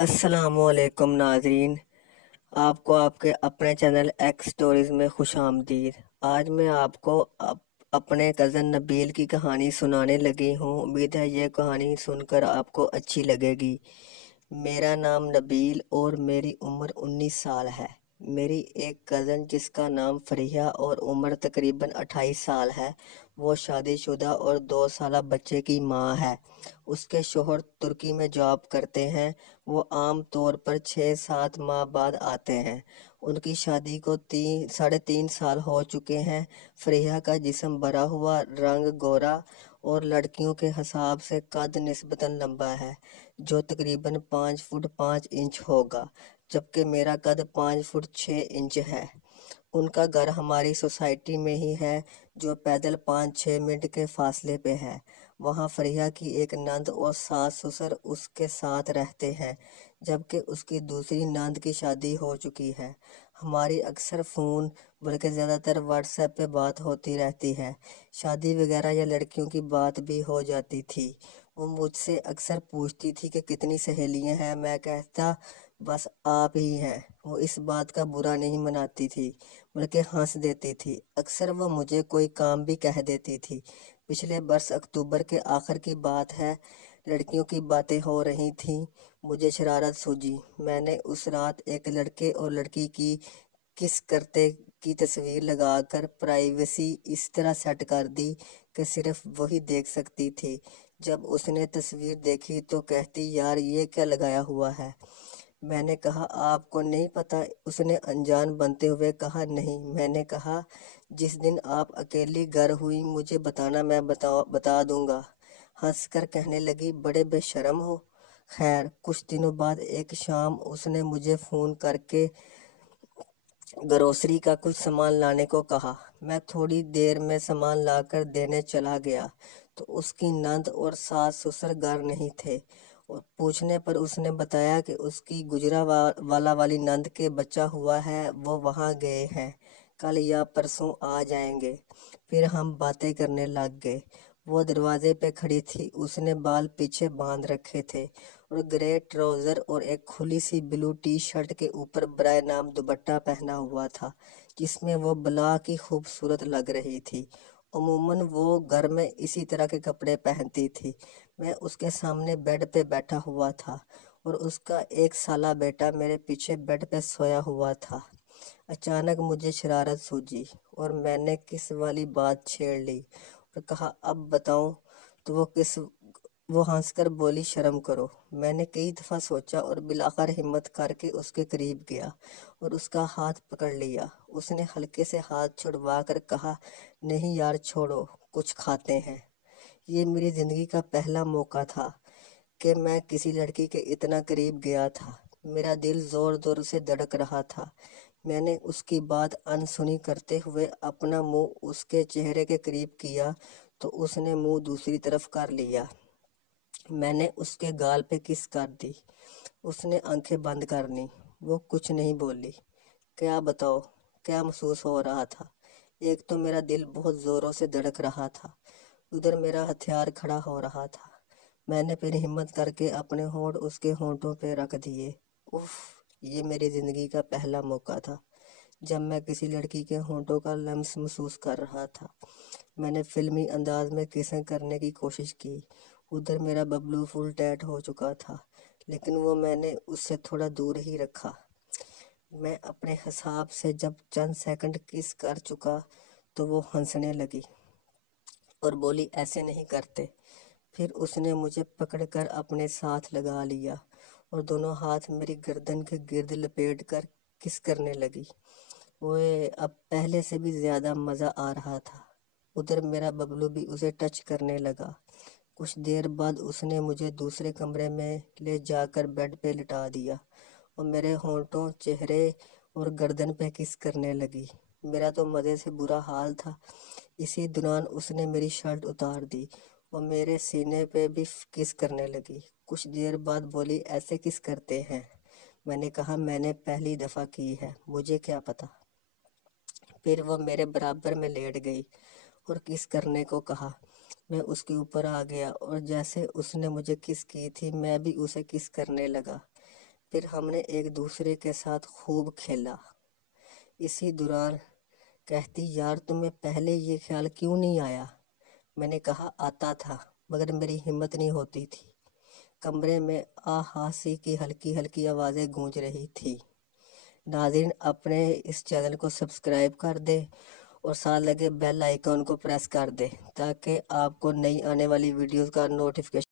السلام علیکم ناظرین، آپ کو آپ کے اپنے چینل ایکس سٹوریز میں خوش آمدید۔ آج میں آپ کو اپنے کزن نبیل کی کہانی سنانے لگی ہوں۔ امید ہے یہ کہانی سن کر آپ کو اچھی لگے گی۔ میرا نام نبیل اور میری عمر 19 سال ہے۔ میری ایک کزن جس کا نام فریحہ اور عمر تقریباً 28 سال ہے، وہ شادی شدہ اور 2 سالہ بچے کی ماں ہے۔ اس کے شوہر ترکی میں جاب کرتے ہیں۔ وہ عام طور پر 6-7 ماہ بعد آتے ہیں۔ ان کی شادی کو 3.5 سال ہو چکے ہیں۔ فریحہ کا جسم بھرا ہوا، رنگ گورا اور لڑکیوں کے حساب سے قد نسبتاً لمبا ہے، جو تقریباً 5 فٹ 5 انچ ہوگا، جبکہ میرا قد 5 فٹ 6 انچ ہے۔ ان کا گھر ہماری سوسائٹی میں ہی ہے، جو پیدل 5-6 منٹ کے فاصلے پہ ہے۔ وہاں فریحہ کی ایک نند اور ساس سسر اس کے ساتھ رہتے ہیں، جبکہ اس کی دوسری نند کی شادی ہو چکی ہے۔ ہماری اکثر فون بلکہ زیادہ تر واٹس ایپ پہ بات ہوتی رہتی ہے۔ شادی وغیرہ یا لڑکیوں کی بات بھی ہو جاتی تھی۔ وہ مجھ سے اکثر پوچھتی تھی کہ کتنی سہیلیاں ہیں۔ میں کہتا بس آپ ہی ہیں۔ وہ اس بات کا برا نہیں مناتی تھی، بلکہ ہنس دیتی تھی۔ اکثر وہ مجھے کوئی کام بھی کہہ دیتی تھی۔ پچھلے برس اکتوبر کے آخر کی بات ہے، لڑکیوں کی باتیں ہو رہی تھیں۔ مجھے شرارت سوجی۔ میں نے اس رات ایک لڑکے اور لڑکی کی کس کرتے کی تصویر لگا کر پرائیویسی اس طرح سیٹ کر دی کہ صرف وہی دیکھ سکتی تھی۔ جب اس نے تصویر دیکھی تو کہتی، یار یہ کیا لگایا ہوا ہے؟ میں نے کہا آپ کو نہیں پتہ؟ اس نے انجان بنتے ہوئے کہا نہیں۔ میں نے کہا جس دن آپ اکیلی گھر ہوئی مجھے بتانا، میں بتا دوں گا۔ ہنس کر کہنے لگی، بڑے بے شرم ہو۔ خیر کچھ دنوں بعد ایک شام اس نے مجھے فون کر کے گروسری کا کچھ سامان لانے کو کہا۔ میں تھوڑی دیر میں سامان لا کر دینے چلا گیا تو اس کی نند اور ساس سسر گھر نہیں تھے، اور پوچھنے پر اس نے بتایا کہ اس کی گجرانوالہ والی نند کے بچہ ہوا ہے، وہ وہاں گئے ہیں، کل یا پرسوں آ جائیں گے۔ پھر ہم باتیں کرنے لگ گئے۔ وہ دروازے پہ کھڑی تھی۔ اس نے بال پیچھے باندھ رکھے تھے اور گرے ٹراؤزر اور ایک کھلی سی بلو ٹی شرٹ کے اوپر برائے نام دوپٹہ پہنا ہوا تھا، جس میں وہ بلا کی خوبصورت لگ رہی تھی۔ عموماً وہ گھر میں اسی طرح کے کپڑے پہنتی تھی۔ میں اس کے سامنے بیڈ پہ بیٹھا ہوا تھا اور اس کا 1 سالہ بیٹا میرے پیچھے بیڈ پہ سویا ہوا تھا۔ اچانک مجھے شرارت سوجی اور میں نے کس والی بات چھیڑ لی اور کہا اب بتاؤں تو وہ ہنس کر بولی، شرم کرو۔ میں نے کئی دفعہ سوچا اور بالآخر ہمت کر کے اس کے قریب گیا اور اس کا ہاتھ پکڑ لیا۔ اس نے ہلکے سے ہاتھ چھڑوا کر کہا، نہیں یار چھوڑو، کچھ کھاتے ہیں۔ یہ میری زندگی کا پہلا موقع تھا کہ میں کسی لڑکی کے اتنا قریب گیا تھا۔ میرا دل زور زور سے دھڑک رہا تھا۔ میں نے اس کی بات انسنی کرتے ہوئے اپنا منہ اس کے چہرے کے قریب کیا تو اس نے منہ دوسری طرف کر لیا۔ میں نے اس کے گال پہ کس کر دی۔ اس نے آنکھیں بند کر لیں۔ وہ کچھ نہیں بولی۔ کیا بتاؤ کیا محسوس ہو رہا تھا؟ ایک تو میرا دل بہت زوروں سے دھڑک رہا تھا، ادھر میرا ہتھیار کھڑا ہو رہا تھا۔ میں نے پھر ہمت کر کے اپنے ہونٹ اس کے ہونٹوں پہ رکھ دیے۔ اف، یہ میری زندگی کا پہلا موقع تھا جب میں کسی لڑکی کے ہونٹوں کا لمس محسوس کر رہا تھا۔ میں نے فلمی انداز میں کسیں کرنے کی کوشش کی۔ ادھر میرا ببلو فل ٹائٹ ہو چکا تھا، لیکن وہ میں نے اس سے تھوڑا دور ہی رکھا۔ میں اپنے حساب سے جب چند سیکنڈ کس کر چکا تو وہ ہنسنے لگی اور بولی، ایسے نہیں کرتے۔ پھر اس نے مجھے پکڑ کر اپنے ساتھ لگا لیا اور دونوں ہاتھ میری گردن کے گرد لپیٹ کر کس کرنے لگی۔ اوئے، اب پہلے سے بھی زیادہ مزہ آ رہا تھا۔ ادھر میرا ببلو بھی اسے ٹچ کرنے لگا۔ کچھ دیر بعد اس نے مجھے دوسرے کمرے میں لے جا کر بیڈ پہ لٹا دیا اور میرے ہونٹوں، چہرے اور گردن پہ کس کرنے لگی۔ میرا تو مزے سے برا حال تھا۔ اسی دوران اس نے میری شرٹ اتار دی اور میرے سینے پہ بھی کس کرنے لگی۔ کچھ دیر بعد بولی، ایسے کس کرتے ہیں؟ میں نے کہا میں نے پہلی دفعہ کی ہے، مجھے کیا پتا۔ پھر وہ میرے برابر میں لیٹ گئی اور کس کرنے کو کہا۔ میں اس کے اوپر آ گیا اور جیسے اس نے مجھے کس کی تھی میں بھی اسے کس کرنے لگا۔ پھر ہم نے ایک دوسرے کے ساتھ خوب کھیلا۔ اسی دوران کہتی یار تمہیں پہلے یہ خیال کیوں نہیں آیا؟ میں نے کہا آتا تھا مگر میری ہمت نہیں ہوتی تھی۔ کمرے میں آہاسی کی ہلکی ہلکی آوازیں گونج رہی تھی۔ ناظرین اپنے اس چینل کو سبسکرائب کر دیں اور ساتھ لگے بیل آئیکن کو پریس کر دیں تاکہ آپ کو نئی آنے والی ویڈیوز کا نوٹیفیکیشن